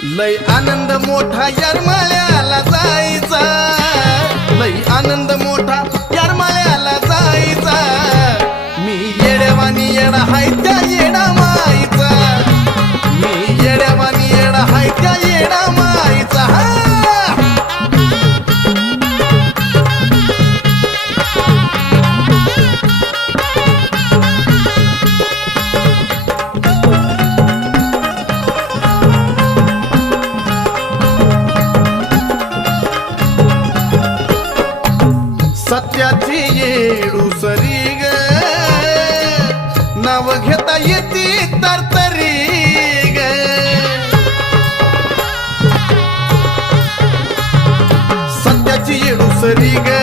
लय आनंद मोठा येरमाळ्याला जायचा, लय आनंद मोठा येरमाळ्याला जायचा। मी येड्यावानी येडा हाय त्या येडा माईचा, मी येड्यावानी येडा हाय त्या येडा माईचा। सत्याची येडूसरी ग, नाव घेता येती तरतरी ग। सत्याची येडूसरी ग,